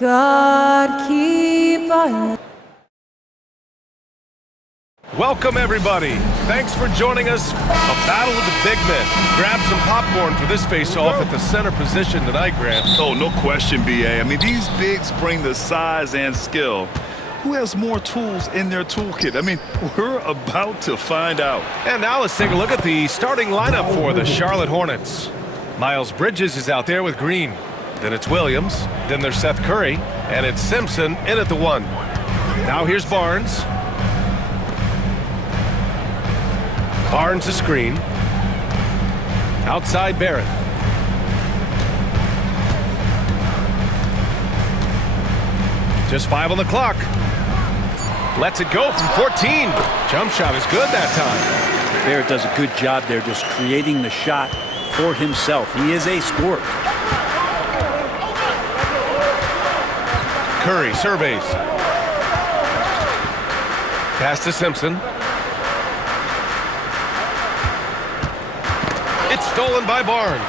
God keep our... Welcome, everybody. Thanks for joining us. A battle of the big men. Grab some popcorn for this face-off at the center position tonight, Grant. Oh, no question, B.A. I mean, these bigs bring the size and skill. Who has more tools in their toolkit? I mean, we're about to find out. And now let's take a look at the starting lineup for the Charlotte Hornets. Miles Bridges is out there with Green. Then it's Williams. Then there's Seth Curry. And it's Simpson in at the 1. Now here's Barnes. Barnes a screen. Outside Barrett. Just 5 on the clock. Lets it go from 14. Jump shot is good that time. Barrett does a good job there just creating the shot for himself. He is a scorer. Curry surveys. Pass to Simpson. It's stolen by Barnes.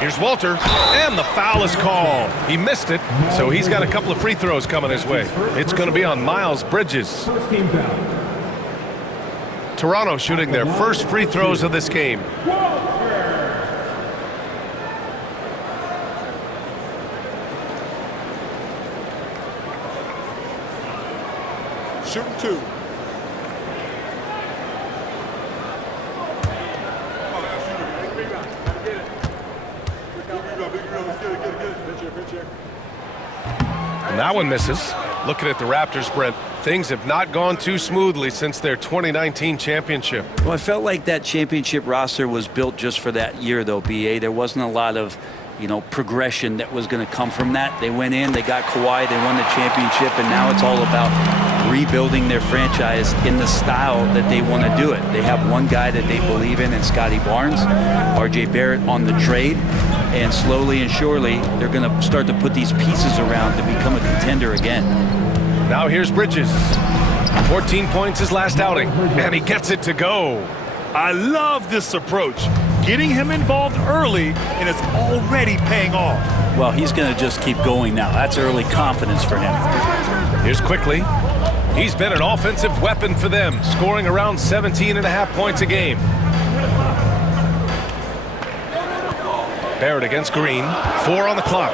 Here's Walter, and the foul is called. He missed it, so he's got a couple of free throws coming his way. It's going to be on Miles Bridges. Toronto shooting their first free throws of this game. Shooting 2. And that one misses. Looking at the Raptors, Brent, things have not gone too smoothly since their 2019 championship. Well, I felt like that championship roster was built just for that year, though, B.A. There wasn't a lot of, progression that was going to come from that. They went in, they got Kawhi, they won the championship, and now it's all about rebuilding their franchise in the style that they want to do it. They have one guy that they believe in Scotty Barnes, R.J. Barrett on the trade, and slowly and surely they're going to start to put these pieces around to become a contender again. Now here's Bridges. 14 points his last outing, and he gets it to go. I love this approach. Getting him involved early, and it's already paying off. Well, he's going to just keep going now. That's early confidence for him. Here's Quickly. He's been an offensive weapon for them, scoring around 17.5 points a game. Barrett against Green. 4 on the clock.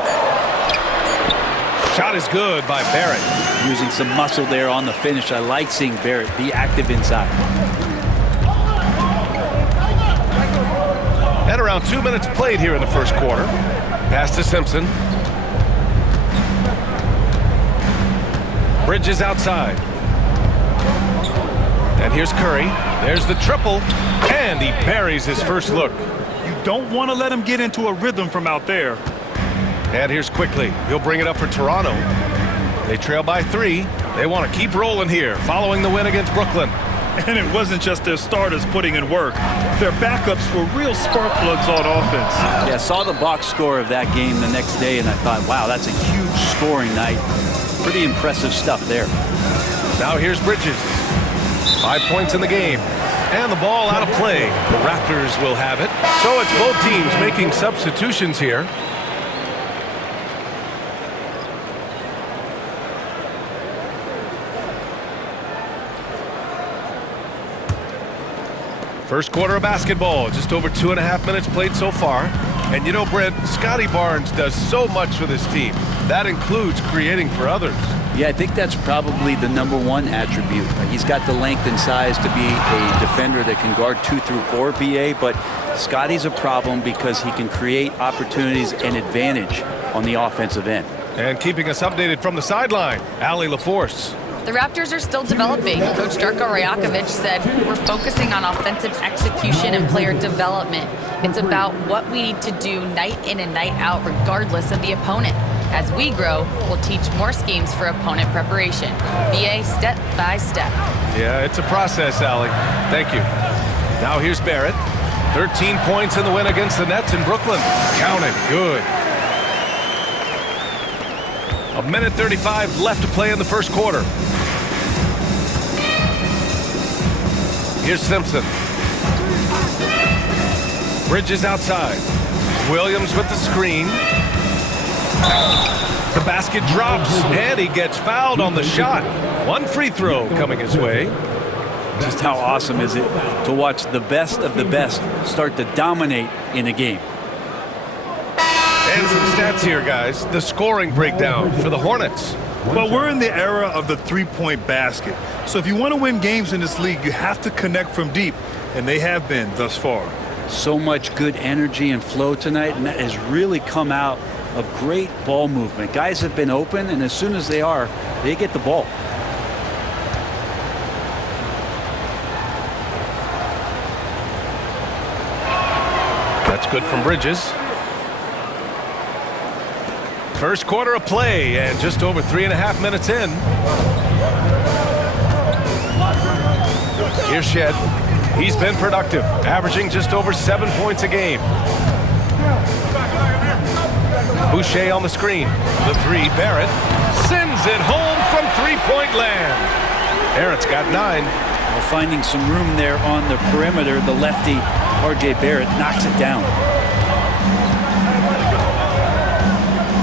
Shot is good by Barrett. Using some muscle there on the finish. I like seeing Barrett be active inside. At around 2 minutes played here in the first quarter. Pass to Simpson. Bridges outside. And here's Curry. There's the triple. And he buries his first look. You don't want to let him get into a rhythm from out there. And here's Quickly. He'll bring it up for Toronto. They trail by 3. They want to keep rolling here, following the win against Brooklyn. And it wasn't just their starters putting in work. Their backups were real spark plugs on offense. Yeah, I saw the box score of that game the next day, and I thought, wow, that's a huge scoring night. Pretty impressive stuff there. Now here's Bridges. 5 points in the game. And the ball out of play. The Raptors will have it. So it's both teams making substitutions here. First quarter of basketball, just over 2.5 minutes played so far. And you know, Brent, Scotty Barnes does so much for this team. That includes creating for others. Yeah, I think that's probably the #1 attribute. He's got the length and size to be a defender that can guard 2 through 4, BA, but Scotty's a problem because he can create opportunities and advantage on the offensive end. And keeping us updated from the sideline, Allie LaForce. The Raptors are still developing. Coach Darko Rajakovic said, we're focusing on offensive execution and player development. It's about what we need to do night in and night out, regardless of the opponent. As we grow, we'll teach more schemes for opponent preparation. BA step by step. Yeah, it's a process, Allie. Thank you. Now here's Barrett. 13 points in the win against the Nets in Brooklyn. Counted. Good. 1:35 left to play in the first quarter. Here's Simpson. Bridges outside. Williams with the screen. The basket drops, and he gets fouled on the shot. One free throw coming his way. Just how awesome is it to watch the best of the best start to dominate in a game. And some stats here, guys. The scoring breakdown for the Hornets. Well, we're in the era of the three-point basket. So if you want to win games in this league, you have to connect from deep, and they have been thus far. So much good energy and flow tonight, and that has really come out of great ball movement. Guys have been open, and as soon as they are, they get the ball. That's good from Bridges. First quarter of play, and just over 3.5 minutes in. Here's Shed. He's been productive, averaging just over 7 points a game. Boucher on the screen. The three, Barrett sends it home from three-point land. Barrett's got 9. Well, finding some room there on the perimeter, the lefty, R.J. Barrett, knocks it down.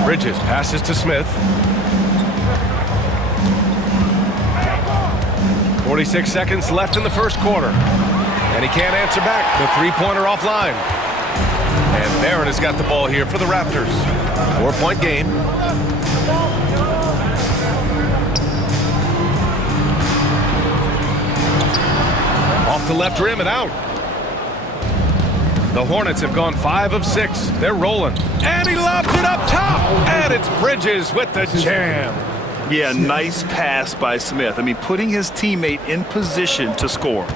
Bridges passes to Smith. 46 seconds left in the first quarter. And he can't answer back. The three-pointer offline. And Barrett has got the ball here for the Raptors. 4-point game. Off the left rim and out. The Hornets have gone 5 of 6. They're rolling. And he lobs it up top. And it's Bridges with the jam. Yeah, nice pass by Smith. I mean, putting his teammate in position to score.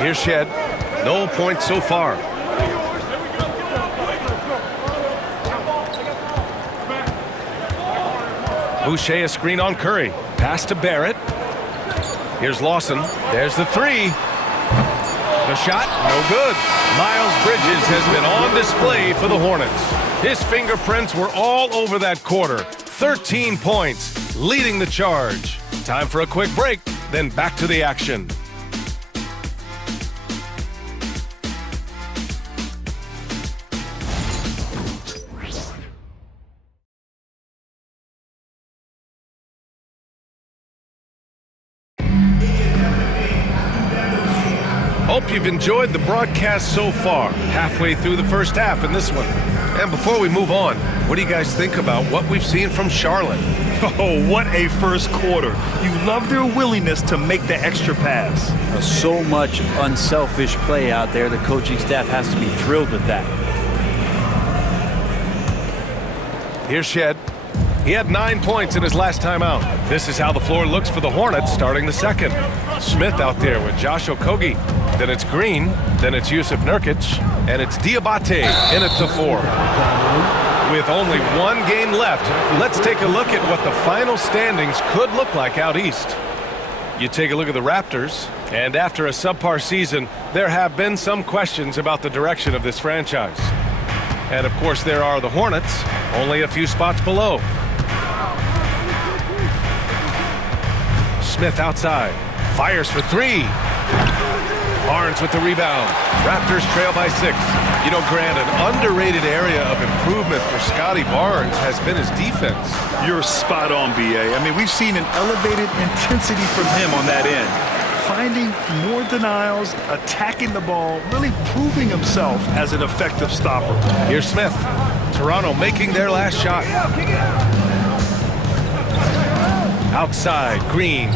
Here's Shed. No points so far. Boucher a screen on Curry. Pass to Barrett. Here's Lawson. There's the three. The shot, no good. Miles Bridges has been on display for the Hornets. His fingerprints were all over that quarter. 13 points, leading the charge. Time for a quick break, then back to the action. Hope you've enjoyed the broadcast so far. Halfway through the first half in this one. And before we move on, what do you guys think about what we've seen from Charlotte? Oh, what a first quarter. You love their willingness to make the extra pass. So much unselfish play out there. The coaching staff has to be thrilled with that. Here's Shed. He had 9 points in his last time out. This is how the floor looks for the Hornets starting the second. Smith out there with Josh Okogie. Then it's Green. Then it's Yusuf Nurkic. And it's Diabate in at the 4. With only 1 game left, let's take a look at what the final standings could look like out east. You take a look at the Raptors, and after a subpar season, there have been some questions about the direction of this franchise. And of course, there are the Hornets, only a few spots below. Smith outside, fires for 3. Barnes with the rebound. Raptors trail by 6. You know, Grant, an underrated area of improvement for Scotty Barnes has been his defense. You're spot on, B.A. I mean, we've seen an elevated intensity from him on that end. Finding more denials, attacking the ball, really proving himself as an effective stopper. Here's Smith. Toronto making their last shot. Outside, Green.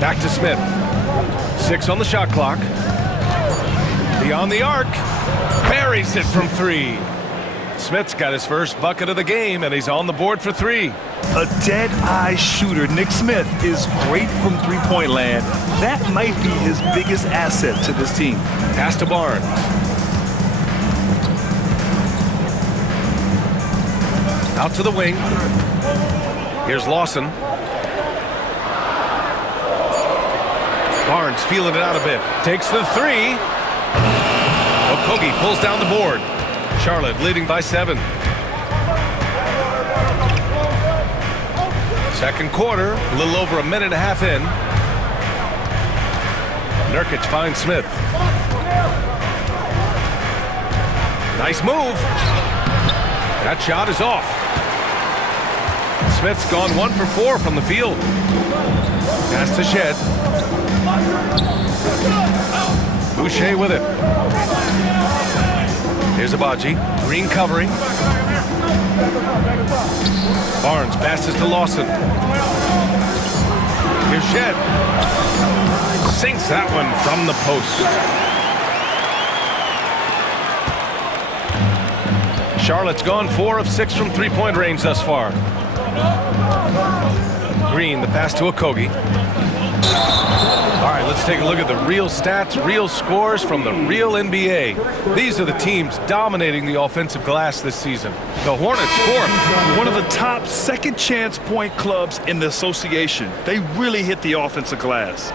Back to Smith. 6 on the shot clock. Beyond the arc. Buries it from 3. Smith's got his first bucket of the game, and he's on the board for 3. A dead-eye shooter. Nick Smith is great from three-point land. That might be his biggest asset to this team. Pass to Barnes. Out to the wing. Here's Lawson. Barnes feeling it out a bit. Takes the 3. Okogie pulls down the board. Charlotte leading by 7. Second quarter, a little over a minute and a half in. Nurkic finds Smith. Nice move. That shot is off. Smith's gone 1 for 4 from the field. Pass to Shed. Boucher with it. Here's Abaji. Green covering. Barnes passes to Lawson. Here's Shed. Sinks that one from the post. Charlotte's gone 4 of 6 from three-point range thus far. Green, the pass to Okogie. All right, let's take a look at the real stats, real scores from the real NBA. These are the teams dominating the offensive glass this season. The Hornets 4th. One of the top second chance point clubs in the association. They really hit the offensive glass.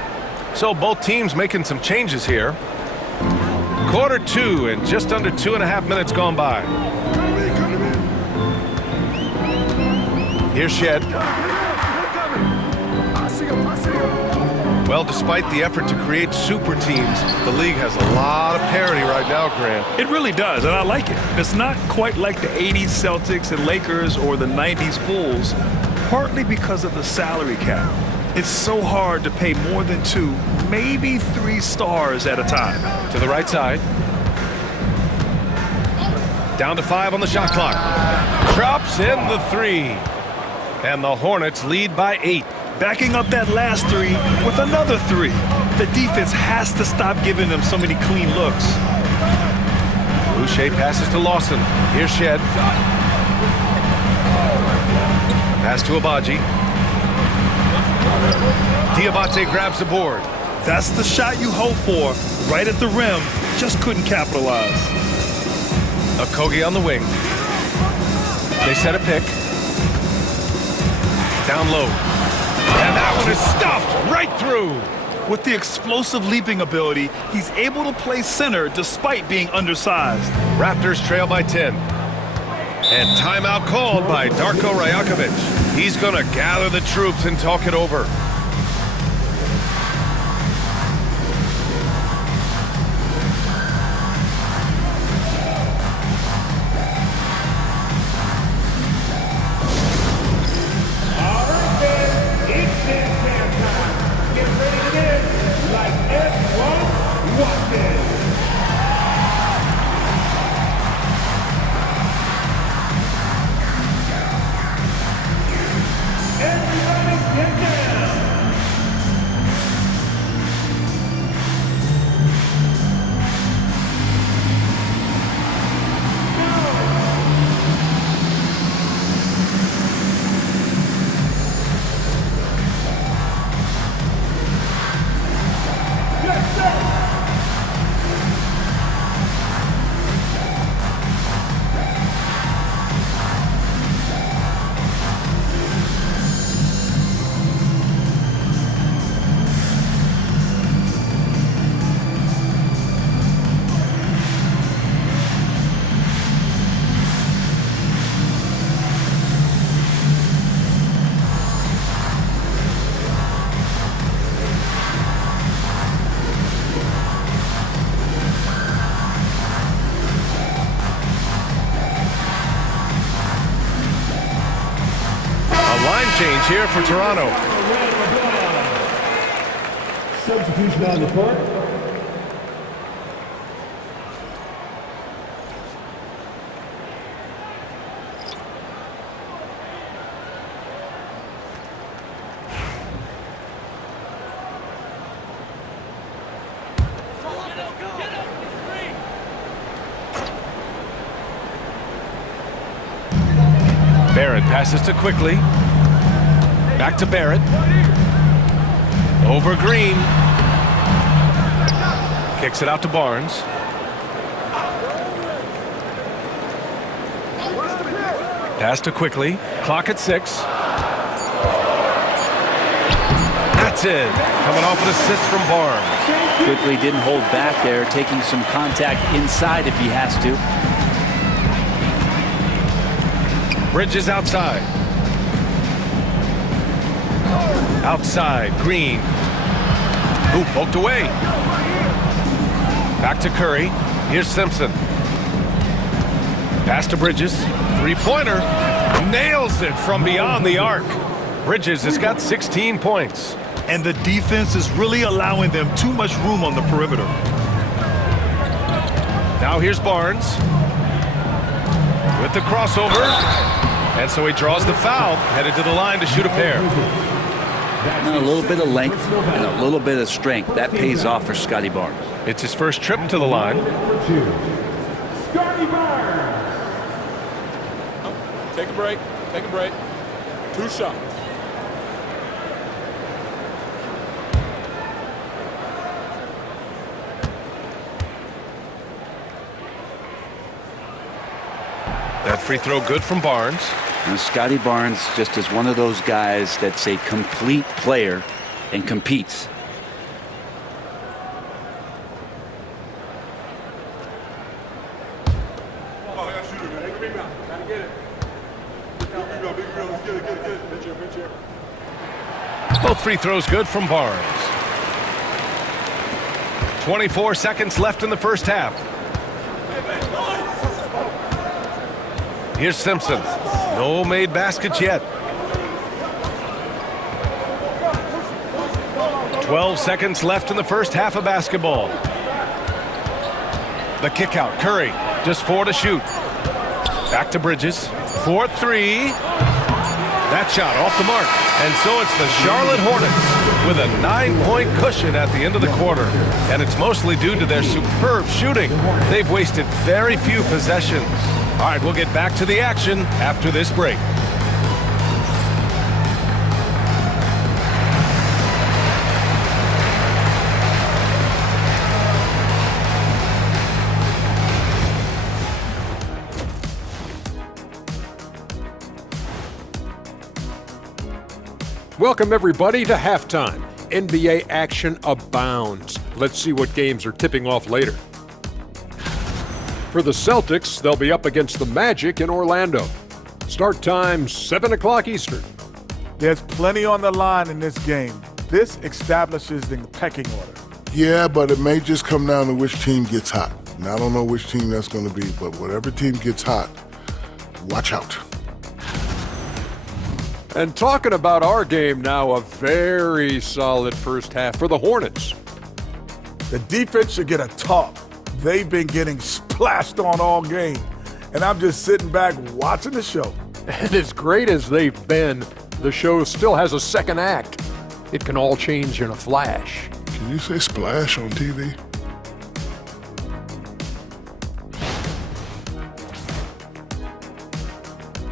So both teams making some changes here. Quarter 2 and just under 2.5 minutes gone by. Here's Shed. Well, despite the effort to create super teams, the league has a lot of parity right now, Grant. It really does, and I like it. It's not quite like the 80s Celtics and Lakers or the 90s Bulls, partly because of the salary cap. It's so hard to pay more than 2, maybe 3 stars at a time. To the right side. Down to 5 on the shot clock. Drops in the 3. And the Hornets lead by 8. Backing up that last 3 with another 3. The defense has to stop giving them so many clean looks. Boucher passes to Lawson. Here's Shed. Pass to Abaji. Diabate grabs the board. That's the shot you hope for. Right at the rim. Just couldn't capitalize. Okogie on the wing. They set a pick. Down low. And that one is stuffed right through. With the explosive leaping ability, he's able to play center despite being undersized. Raptors trail by 10. And timeout called by Darko Rajakovic. He's going to gather the troops and talk it over. Change here for Toronto. Substitution on the court. Barrett passes to Quickly. Back to Barrett. Over Green. Kicks it out to Barnes. Pass to Quickly. Clock at 6. That's in. Coming off an assist from Barnes. Quickly didn't hold back there, taking some contact inside if he has to. Bridges outside. Outside, Green. Ooh, poked away. Back to Curry. Here's Simpson. Pass to Bridges. Three-pointer. Nails it from beyond the arc. Bridges has got 16 points. And the defense is really allowing them too much room on the perimeter. Now here's Barnes with the crossover. And so he draws the foul, headed to the line to shoot a pair. A little bit of length and a little bit of strength. That pays off for Scotty Barnes. It's his first trip to the line. For two, Scotty Barnes. Take a break. Take a break. 2 shots. That free throw good from Barnes. And Scotty Barnes just is one of those guys that's a complete player and competes. Both free throws good from Barnes. 24 seconds left in the first half. Here's Simpson. No made baskets yet. 12 seconds left in the first half of basketball. The kick out. Curry, just 4 to shoot. Back to Bridges. 4-3. That shot off the mark. And so it's the Charlotte Hornets with a 9-point cushion at the end of the quarter. And it's mostly due to their superb shooting. They've wasted very few possessions. All right, we'll get back to the action after this break. Welcome, everybody, to halftime. NBA action abounds. Let's see what games are tipping off later. For the Celtics, they'll be up against the Magic in Orlando. Start time, 7 o'clock Eastern. There's plenty on the line in this game. This establishes the pecking order. Yeah, but it may just come down to which team gets hot. And I don't know which team that's going to be, but whatever team gets hot, watch out. And talking about our game now, a very solid first half for the Hornets. The defense should get a talk. They've been getting splashed on all game. And I'm just sitting back watching the show. And as great as they've been, the show still has a second act. It can all change in a flash. Can you say splash on TV?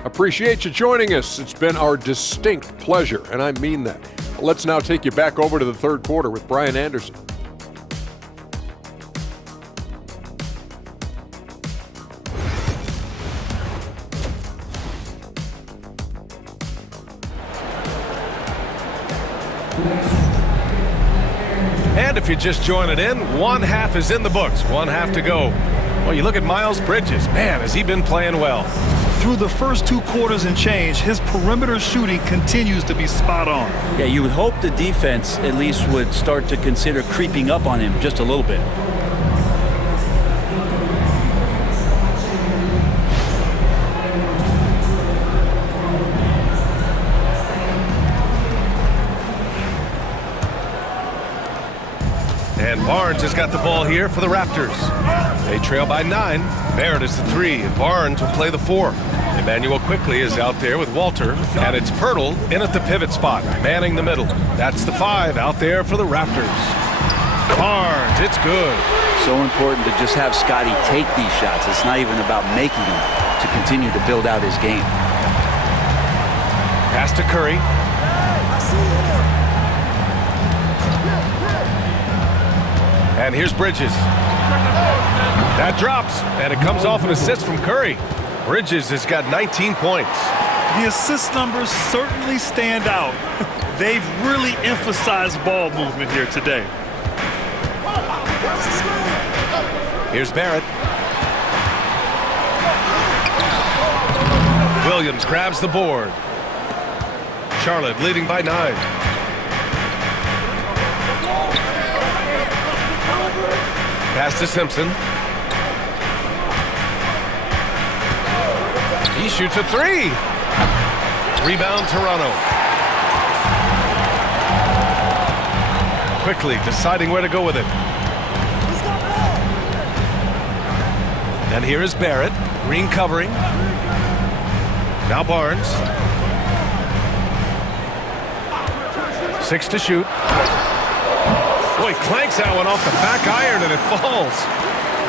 Appreciate you joining us. It's been our distinct pleasure, and I mean that. Let's now take you back over to the third quarter with Brian Anderson. And if you're just joining in, one half is in the books, one half to go. Well, you look at Miles Bridges. Man, has he been playing well. Through the first 2 quarters and change, his perimeter shooting continues to be spot on. Yeah, you would hope the defense at least would start to consider creeping up on him just a little bit. And Barnes has got the ball here for the Raptors. They trail by 9. Barrett is the 3, and Barnes will play the 4. Emmanuel quickly is out there with Walter, and it's Pirtle in at the pivot spot, manning the middle. That's the 5 out there for the Raptors. Barnes, it's good. So important to just have Scotty take these shots. It's not even about making them, to continue to build out his game. Pass to Curry. And here's Bridges. That drops, and it comes off an assist from Curry. Bridges has got 19 points. The assist numbers certainly stand out. They've really emphasized ball movement here today. Here's Barrett. Williams grabs the board. Charlotte leading by 9. Pass to Simpson. He shoots a three. Rebound, Toronto. Quickly deciding where to go with it. And here is Barrett. Green covering. Now Barnes. 6 to shoot. Boy, clanks that one off the back iron and it falls.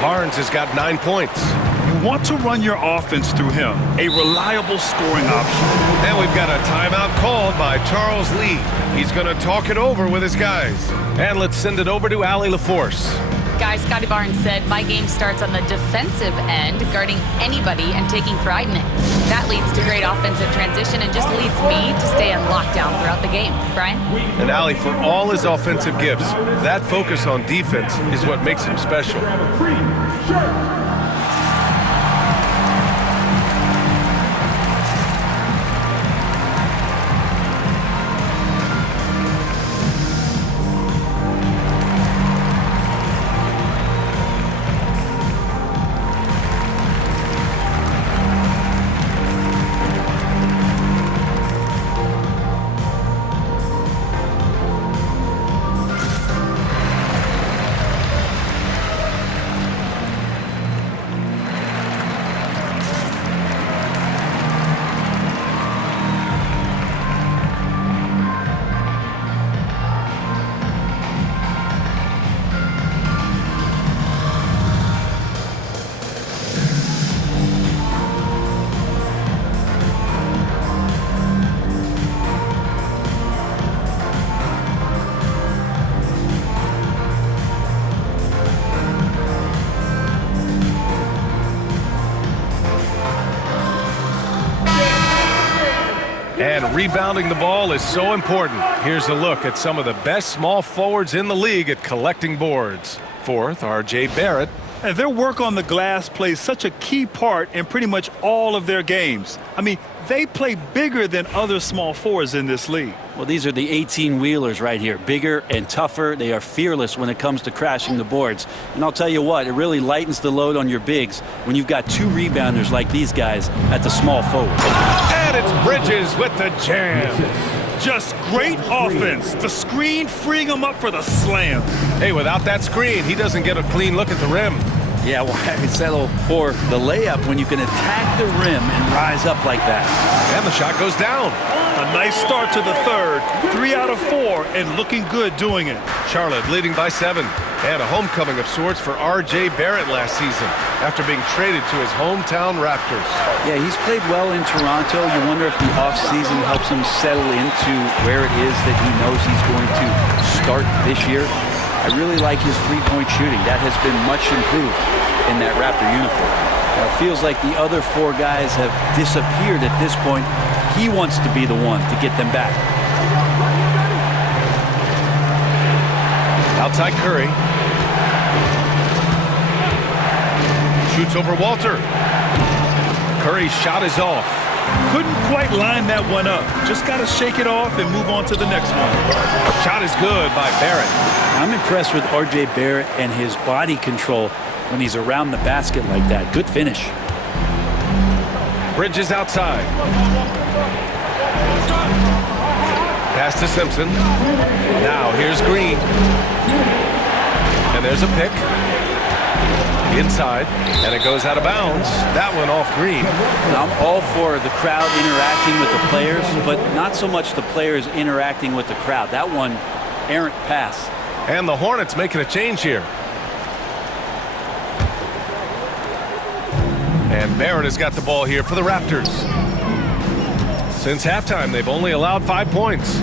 Barnes has got 9 points. You want to run your offense through him, a reliable scoring option. And we've got a timeout called by Charles Lee. He's going to talk it over with his guys. And let's send it over to Allie LaForce. Guys, Scotty Barnes said, my game starts on the defensive end, guarding anybody and taking pride in it. That leads to great offensive transition and just leads me to stay on lockdown throughout the game. Brian? And Allie, for all his offensive gifts, that focus on defense is what makes him special. And rebounding the ball is so important. Here's a look at some of the best small forwards in the league at collecting boards. Fourth, R.J. Barrett. And their work on the glass plays such a key part in pretty much all of their games. I mean, they play bigger than other small forwards in this league. Well, these are the 18-wheelers right here. Bigger and tougher. They are fearless when it comes to crashing the boards. And I'll tell you what, it really lightens the load on your bigs when you've got 2 rebounders like these guys at the small forward. And it's Bridges with the jam. Just great offense. The screen freeing him up for the slam. Hey, without that screen, he doesn't get a clean look at the rim. Yeah, why settle for the layup when you can attack the rim and rise up like that? And the shot goes down. A nice start to the third. 3 out of 4 and looking good doing it. Charlotte leading by 7. And a homecoming of sorts for R.J. Barrett last season after being traded to his hometown Raptors. Yeah, he's played well in Toronto. You wonder if the offseason helps him settle into where it is that he knows he's going to start this year. I really like his three-point shooting. That has been much improved in that Raptor uniform. Now, it feels like the other 4 guys have disappeared at this point. He wants to be the one to get them back. Outside Curry. Shoots over Walter. Curry's shot is off. Couldn't quite line that one up. Just got to shake it off and move on to the next one. Shot is good by Barrett. I'm impressed with R.J. Barrett and his body control when he's around the basket like that. Good finish. Bridges outside. Pass to Simpson. Now here's Green. And there's a pick. Inside, and it goes out of bounds. That one off Green. I'm all for the crowd interacting with the players, but not so much the players interacting with the crowd. That one, errant pass. And the Hornets making a change here. And Barrett has got the ball here for the Raptors. Since halftime, they've only allowed 5 points.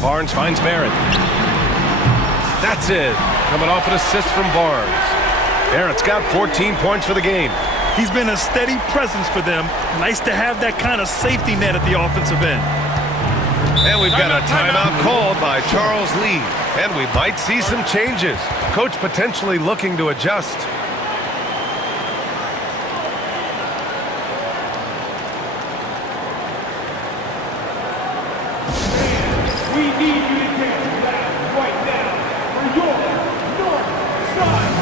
Barnes finds Barrett. That's it. Coming off an assist from Barnes. Barrett's got 14 points for the game. He's been a steady presence for them. Nice to have that kind of safety net at the offensive end. And we've got a timeout called by Charles Lee. And we might see some changes. Coach potentially looking to adjust. We need you to get that right now for your North Side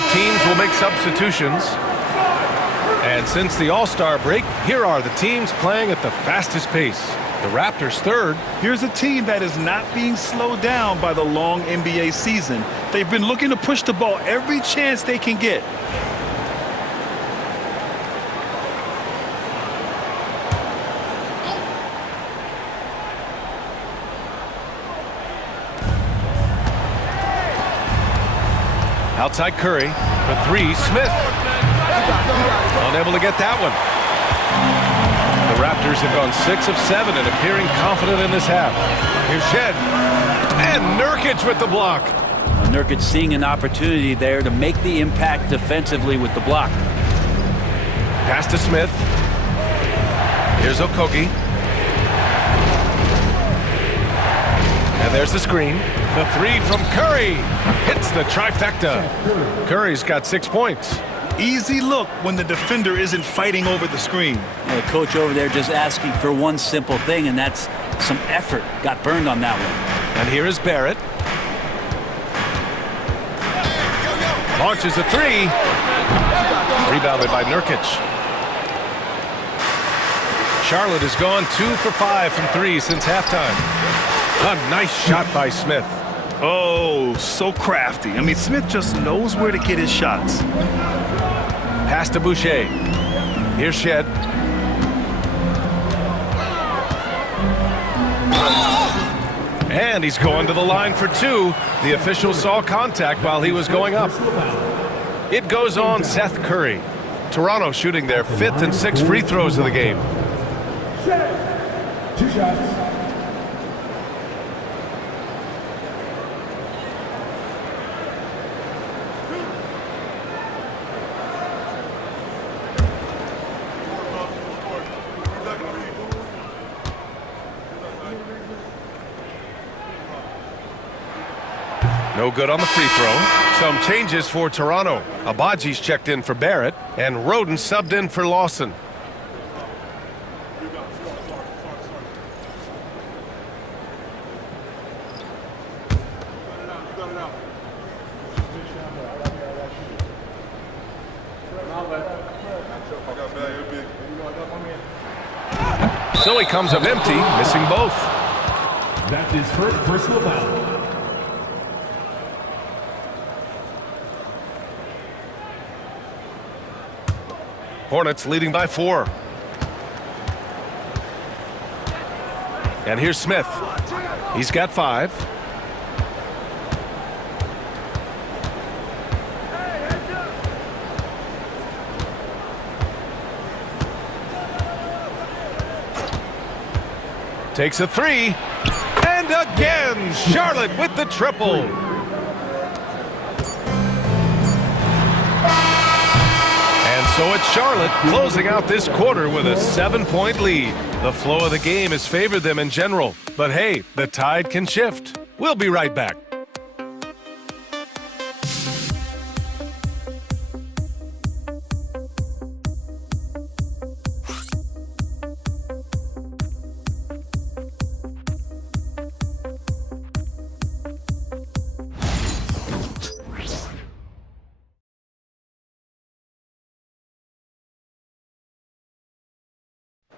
Both teams will make substitutions. And since the All-Star break, here are the teams playing at the fastest pace. The Raptors third. Here's a team that is not being slowed down by the long NBA season. They've been looking to push the ball every chance they can get. Outside Curry for three. Smith unable to get that one. The Raptors have gone 6 of 7 and appearing confident in this half. Here's Shed. And Nurkic with the block. Nurkic seeing an opportunity there to make the impact defensively with the block. Pass to Smith. Here's Okogie. And there's the screen. The three from Curry. Hits the trifecta. Curry's got 6 points. Easy look when the defender isn't fighting over the screen. The coach over there just asking for one simple thing, and that's some effort. Got burned on that one. And here is Barrett. Launches a three. Rebounded by Nurkic. Charlotte has gone 2 for 5 from 3 since halftime. A nice shot by Smith. Oh, so crafty. I mean, Smith just knows where to get his shots. Pass to Boucher. Here's Shed. And he's going to the line for 2. The official saw contact while he was going up. It goes on Seth Curry. Toronto shooting their 5th and 6th free throws of the game. 2 shots. No good on the free throw. Some changes for Toronto. Abaji's checked in for Barrett, and Roden subbed in for Lawson. So he comes up empty, missing both. That's his first personal foul. Hornets leading by 4. And here's Smith. He's got 5. Takes a 3. And again, Charlotte with the triple. So it's Charlotte closing out this quarter with a 7-point lead. The flow of the game has favored them in general. But hey, the tide can shift. We'll be right back.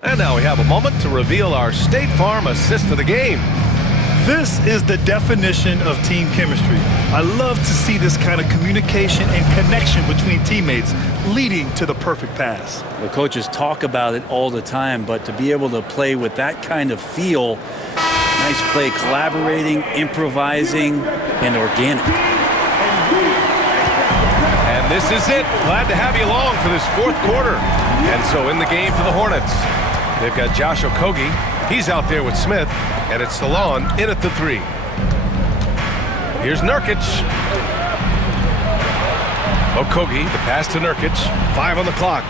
And now we have a moment to reveal our State Farm assist of the game. This is the definition of team chemistry. I love to see this kind of communication and connection between teammates leading to the perfect pass. The coaches talk about it all the time, but to be able to play with that kind of feel, nice play, collaborating, improvising, and organic. And this is it. Glad to have you along for this 4th quarter. And so in the game for the Hornets, they've got Josh Okogie. He's out there with Smith, and it's Salon in at the 3. Here's Nurkic. Okogie, the pass to Nurkic. 5 on the clock.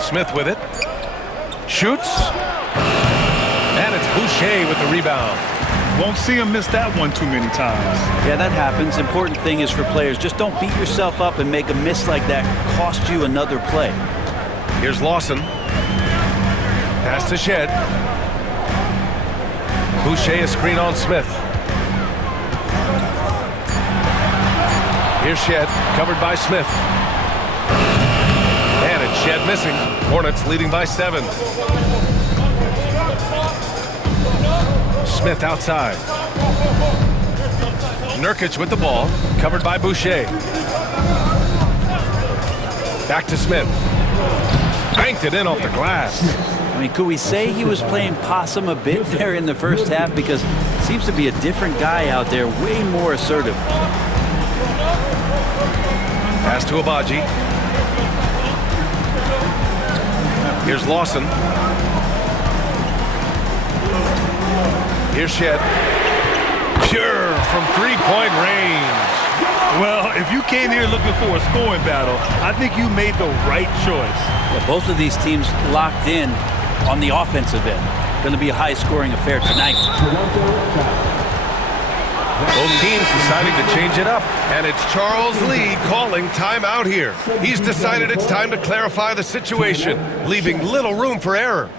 Smith with it. Shoots. And it's Boucher with the rebound. Won't see him miss that one too many times. Yeah, that happens. Important thing is for players, just don't beat yourself up and make a miss like that cost you another play. Here's Lawson. Pass to Shed. Boucher a screen on Smith. Here's Shed, covered by Smith. And it's Shed missing. Hornets leading by 7. Smith outside. Nurkic with the ball, covered by Boucher. Back to Smith. Banked it in off the glass. I mean, could we say he was playing possum a bit there in the first half? Because it seems to be a different guy out there, way more assertive. Pass to Abaji. Here's Lawson. Here's Shed. Pure from three-point range. Well, if you came here looking for a scoring battle, I think you made the right choice. Yeah, both of these teams locked in on the offensive end. Going to be a high-scoring affair tonight. Both teams deciding to change it up. And it's Charles Lee calling timeout here. He's decided it's time to clarify the situation, leaving little room for error.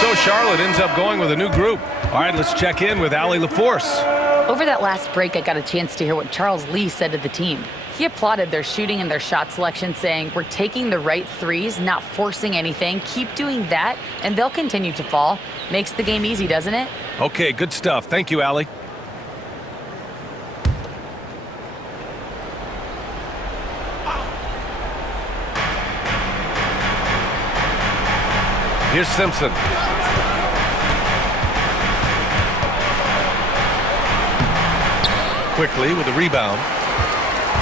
So Charlotte ends up going with a new group. All right, let's check in with Allie LaForce. Over that last break, I got a chance to hear what Charles Lee said to the team. He applauded their shooting and their shot selection, saying, "We're taking the right threes, not forcing anything. Keep doing that, and they'll continue to fall." Makes the game easy, doesn't it? Okay, good stuff. Thank you, Allie. Here's Simpson. Quickly with a rebound.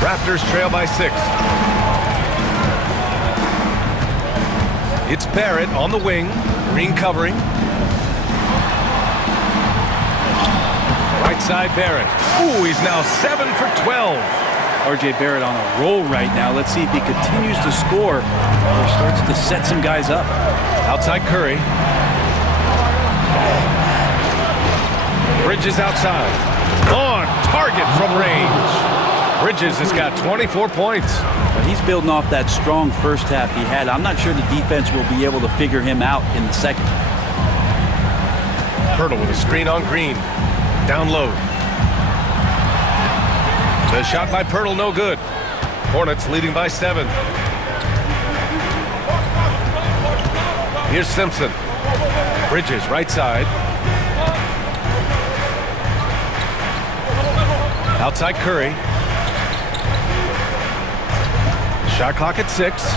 Raptors trail by 6. It's Barrett on the wing. Green covering. Right side Barrett. Ooh, he's now 7 for 12. RJ Barrett on a roll right now. Let's see if he continues to score or starts to set some guys up. Outside Curry. Bridges outside. On target from range. Bridges has got 24 points. But he's building off that strong first half he had. I'm not sure the defense will be able to figure him out in the second. Pirtle with a screen on Green. Down low. The shot by Pirtle, no good. Hornets leading by 7. Here's Simpson. Bridges, right side. Outside Curry. Shot clock at 6.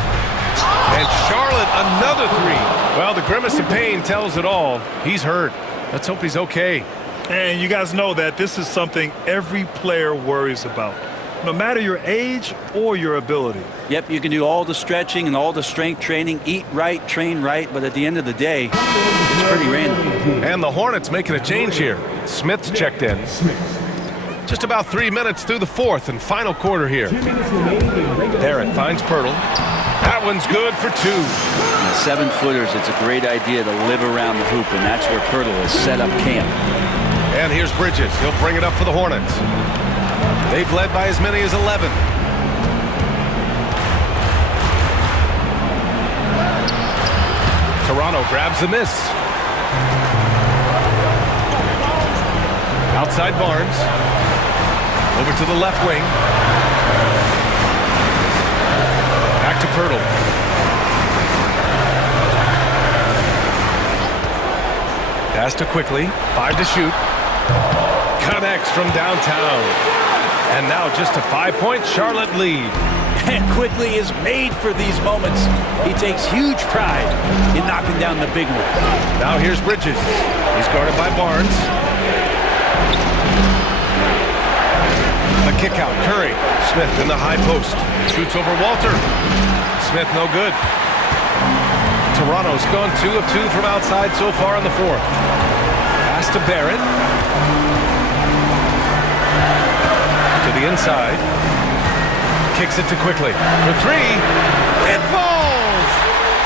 And Charlotte, another 3. Well, the grimace of pain tells it all. He's hurt. Let's hope he's okay. And you guys know that this is something every player worries about, no matter your age or your ability. Yep, you can do all the stretching and all the strength training, eat right, train right, but at the end of the day, it's pretty random. And the Hornets making a change here. Smith's checked in. Just about 3 minutes through the fourth and final quarter here. Barrett finds Pirtle. That one's good for 2. 7-footers, it's a great idea to live around the hoop, and that's where Pirtle has set up camp. And here's Bridges. He'll bring it up for the Hornets. They've led by as many as 11. Toronto grabs the miss. Outside Barnes. Over to the left wing. Back to Pirtle. Pass to Quickly. 5 to shoot. Connects from downtown. And now just a 5-point Charlotte lead. And Quickly is made for these moments. He takes huge pride in knocking down the big ones. Now here's Bridges. He's guarded by Barnes. The kick out. Curry. Smith in the high post. Shoots over Walter. Smith no good. Toronto's gone 2 of 2 from outside so far in the fourth. Pass to Barrett. To the inside. Kicks it to Quickly. For 3. It falls!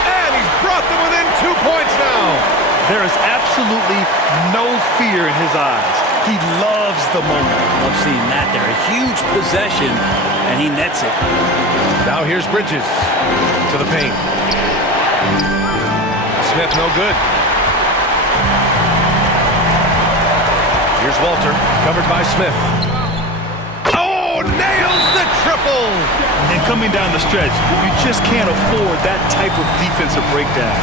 And he's brought them within 2 points now. There is absolutely no fear in his eyes. He loves the moment. Love seeing that there. A huge possession, and he nets it. Now here's Bridges to the paint. Smith no good. Here's Walter, covered by Smith. Oh, nails the triple! And coming down the stretch, you just can't afford that type of defensive breakdown.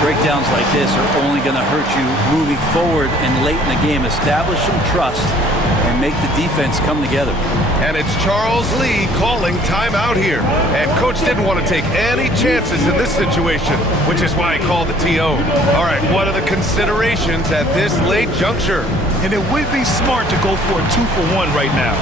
Breakdowns like this are only going to hurt you moving forward and late in the game. Establish some trust and make the defense come together. And it's Charles Lee calling timeout here. And coach didn't want to take any chances in this situation, which is why he called the TO. All right, what are the considerations at this late juncture? And it would be smart to go for a 2-for-1 right now.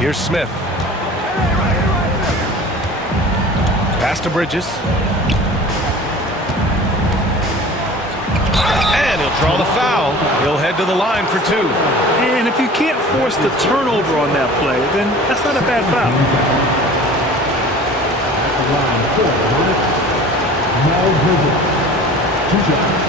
Here's Smith. Pass to Bridges. And he'll draw the foul. He'll head to the line for 2. And if you can't force the turnover on that play, then that's not a bad foul. At the line for the Hornets, Miles Bridges. 2 shots.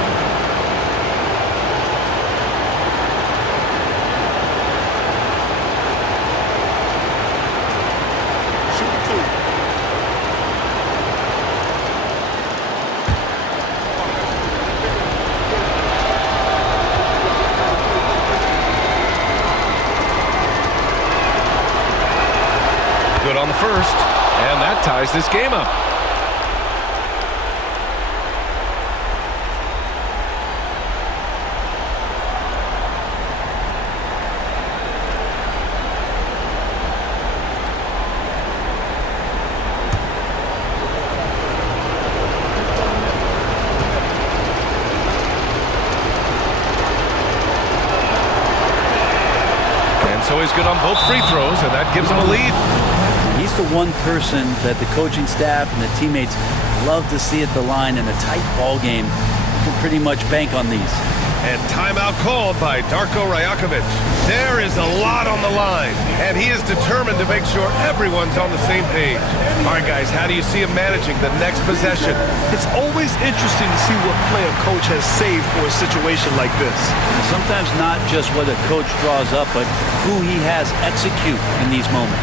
Good on the first, and that ties this game up. And so he's good on both free throws, and that gives him a lead. He's the one person that the coaching staff and the teammates love to see at the line in a tight ball game. You can pretty much bank on these. And timeout called by Darko Rajakovic. There is a lot on the line, and he is determined to make sure everyone's on the same page. All right, guys, how do you see him managing the next possession? It's always interesting to see what play a coach has saved for a situation like this. And sometimes not just what a coach draws up, but who he has execute in these moments.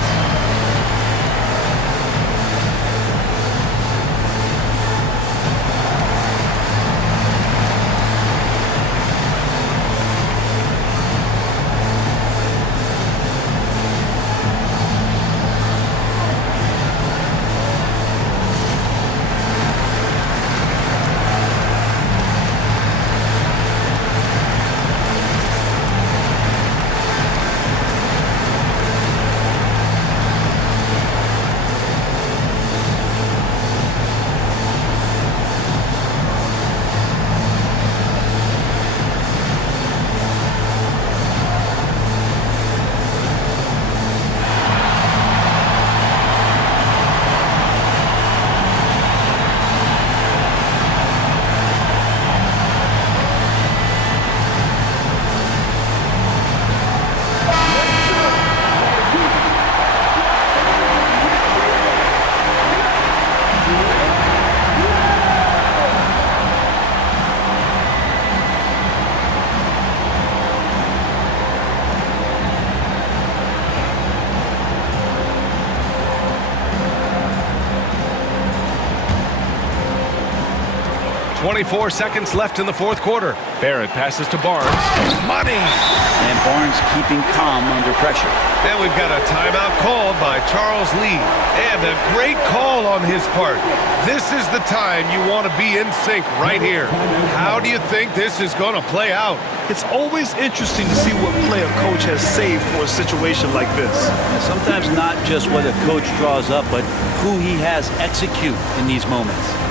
24 seconds left in the fourth quarter. Barrett passes to Barnes. Money! And Barnes keeping calm under pressure. And we've got a timeout called by Charles Lee. And a great call on his part. This is the time you want to be in sync right here. How do you think this is going to play out? It's always interesting to see what play a coach has saved for a situation like this. And sometimes not just what a coach draws up, but who he has execute in these moments.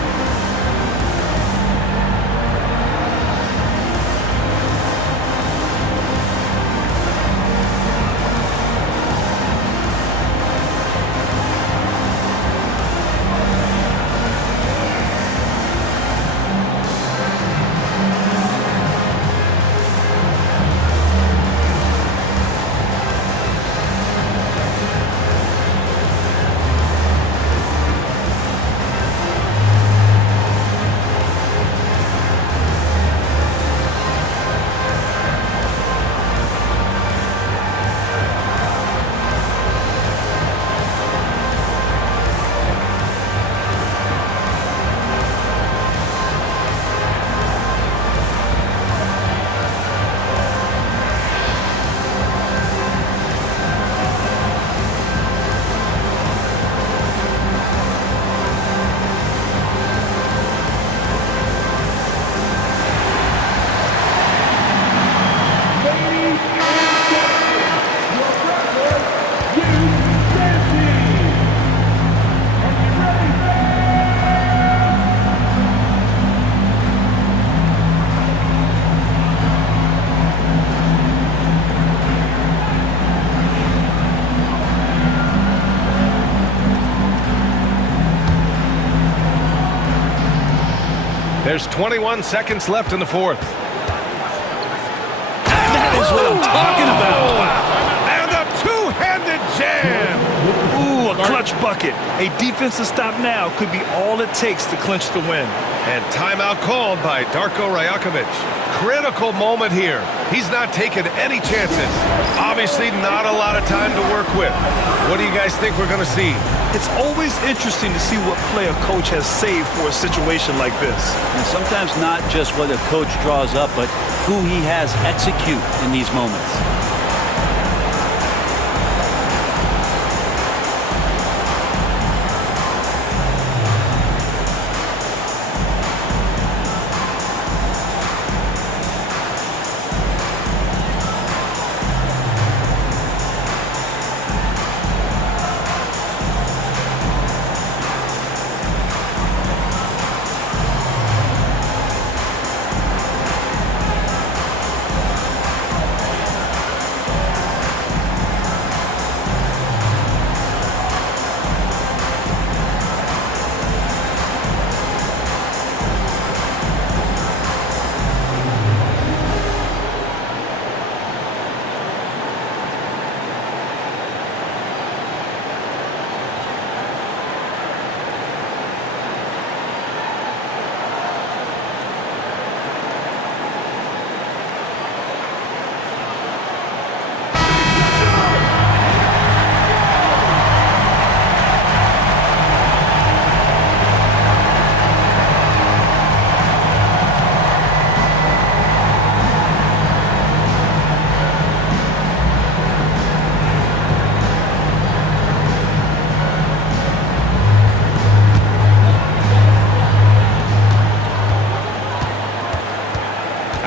There's 21 seconds left in the fourth. That is what I'm talking about. And a two-handed jam. Ooh, a clutch bucket. A defensive stop now could be all it takes to clinch the win. And timeout called by Darko Rajakovic. Critical moment here. He's not taking any chances. Obviously not a lot of time to work with. What do you guys think we're going to see? It's always interesting to see what play a coach has saved for a situation like this. And sometimes not just what a coach draws up, but who he has execute in these moments.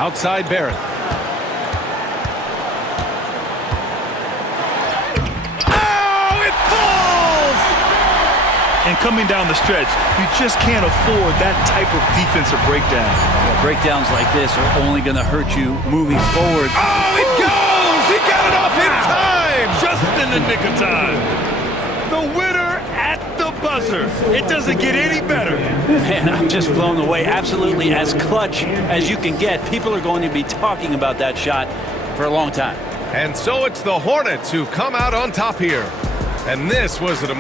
Outside Barrett. Oh, it falls! And coming down the stretch, you just can't afford that type of defensive breakdown. Well, breakdowns like this are only going to hurt you moving forward. Oh, it goes! He got it off in time! Just in the nick of time. The winner at the buzzer. It doesn't get any better. Man, I'm just blown away. Absolutely as clutch as you can get. People are going to be talking about that shot for a long time. And so it's the Hornets who come out on top here. And this was an